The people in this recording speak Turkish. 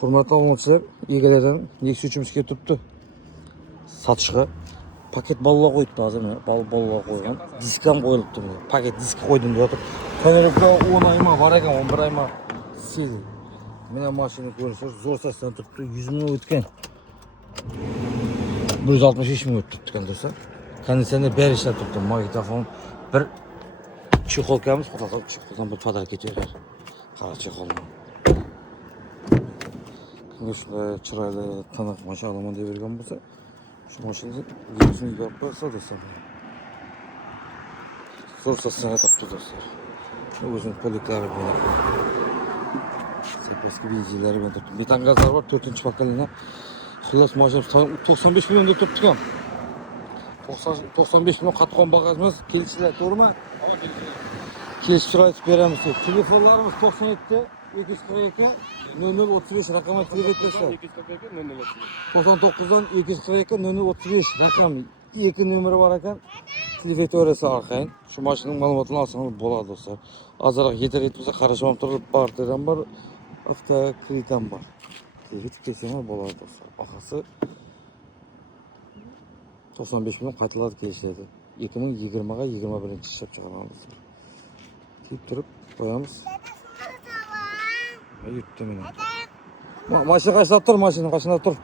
Hurmatli obunachilar, egalardan Nexia uchimiz kelib turibdi. Satishga paket ballar qo'yibdi hozir mana, ballar qo'ygan. Disk ham qo'yilibdi bunda. Paket disk qo'ydim deyapti. To'g'rilikda 10 oyma bor ekan, 11 oyma sil. Mena mashina ko'rsangiz zo'r sasdan turibdi. 100 ming o'tgan. 165 ming o'tibdi ekan do'stlar. Konditsioner ber ishlab turibdi. Magnitofon bir chexolkamiz, chexoldan bu pодарок ketaverar. Qara chexolni. Shunday chiroyli tiniq mashina olaman deb bergan bo'lsa, shu mashinani videosini yuborib qo'ysa desam. Zo'r sasdan topdi do'stlar. O'zim poliklari bilan. Sepeski bilgileri ben tuttum. Metan gazlar var 4. pakalına. Xullas mashina 95 milyon deb turibdi-ku. 95 milyon qatqon bagajimiz kelishlar, to'g'rimi? Kelishib aytib beramiz. Telefonlarimiz 97 242 0035 raqamga telefon 99dan 242 0035 raqam 2 nomeri var ekan. Telefon öğresi arkayın. Şu maşının ma'lumotini olsangiz bo'ladi do'stlar. Azroq yetar-yetmasa qarashib turib, partiyadan bor, avtokritan bor. Telefon kesimi bo'ladi do'stlar. Bahası 95 milyon qaytiladi kelishadi. 2020ga 21 ishlab chiqaramiz. Tip turib qo'yamiz. Yurtda mana. Mashina qashlab tur, mashina qashlab tur.